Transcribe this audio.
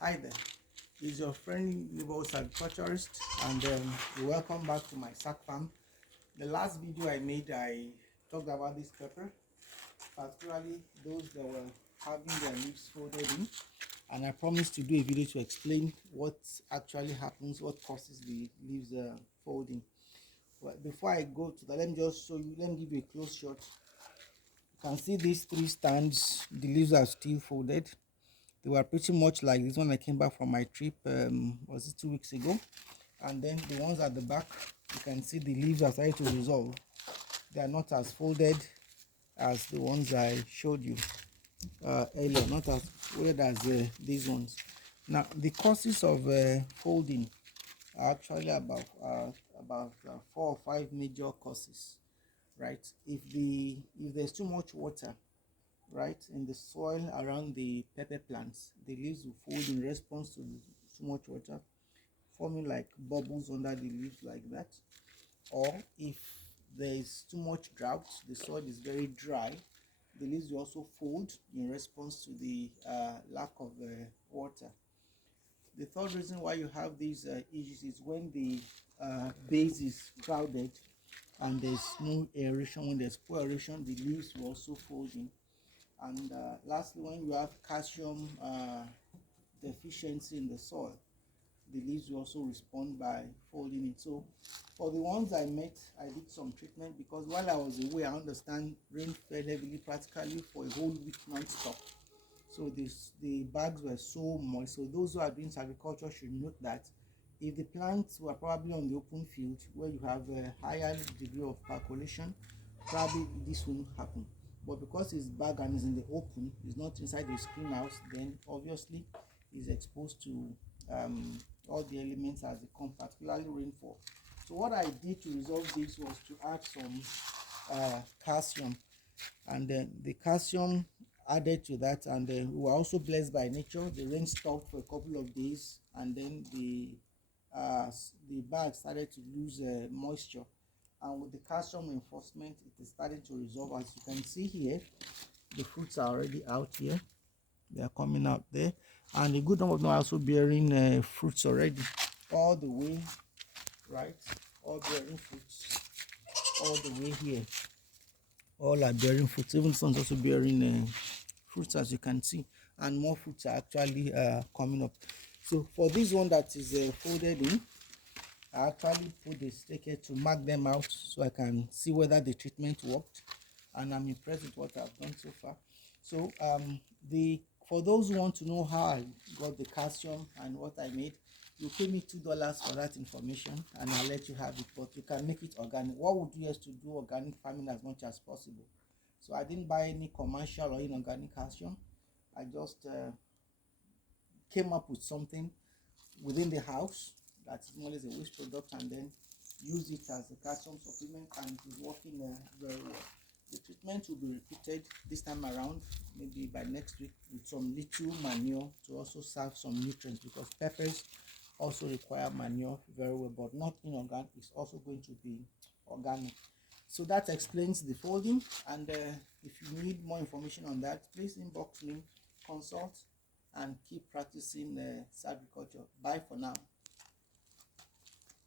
Hi there, it's your friendly neighborhood agriculturist, and welcome back to my sack farm. The last video I made, I talked about this pepper, particularly those that were having their leaves folded in, and I promised to do a video to explain what actually happens, what causes the leaves folding. Well, before I go to that, let me just show you, let me give you a close shot. You can see these three stands, the leaves are still folded. They were pretty much like this one I came back from my trip, was it 2 weeks ago? And then the ones at the back, you can see the leaves are starting to resolve. They are not as folded as the ones I showed you earlier, not as folded as these ones. Now, the causes of folding are actually about 4 or 5 major causes, right? If there's too much water, right, in the soil around the pepper plants, the leaves will fold in response to too much water, forming like bubbles under the leaves like that. Or if there is too much drought, the soil is very dry, the leaves will also fold in response to the lack of water. The third reason why you have these issues is when the base is crowded and there's no aeration. When there's poor aeration, the leaves will also fold in. And lastly, when you have calcium deficiency in the soil, the leaves will also respond by folding it. So for the ones I met, I did some treatment because while I was away, I understand rain fell heavily practically for a whole week non-stop. So the bags were so moist. So those who are doing agriculture should note that if the plants were probably on the open field where you have a higher degree of percolation, probably this won't happen. But because it's bag and is in the open, it's not inside the screen house, then obviously is exposed to all the elements as they come, particularly rainfall. So what I did to resolve this was to add some calcium, and then the calcium added to that, and then we were also blessed by nature. The rain stopped for a couple of days, and then the bag started to lose moisture, and with the calcium reinforcement it is starting to resolve. As you can see here, the fruits are already out here, they are coming out there, and a good number of them are also bearing fruits already, all the way, right, all bearing fruits all the way here. All are bearing fruits. Even this one's also bearing fruits, as you can see, and more fruits are actually coming up. So for this one that is folded in, I actually put the stake here to mark them out so I can see whether the treatment worked, and I'm impressed with what I've done so far. So for those who want to know how I got the calcium and what I made, you pay me $2 for that information and I'll let you have it, but you can make it organic. What would you use to do organic farming as much as possible? So I didn't buy any commercial or inorganic calcium. I just came up with something within the house that is more or less a waste product, and then use it as a calcium supplement, and it is working very well. The treatment will be repeated this time around, maybe by next week, with some little manure to also serve some nutrients, because peppers also require manure very well, but not inorganic. It's also going to be organic. So that explains the folding, and if you need more information on that, please inbox me, consult, and keep practicing Sacgriculture. Bye for now.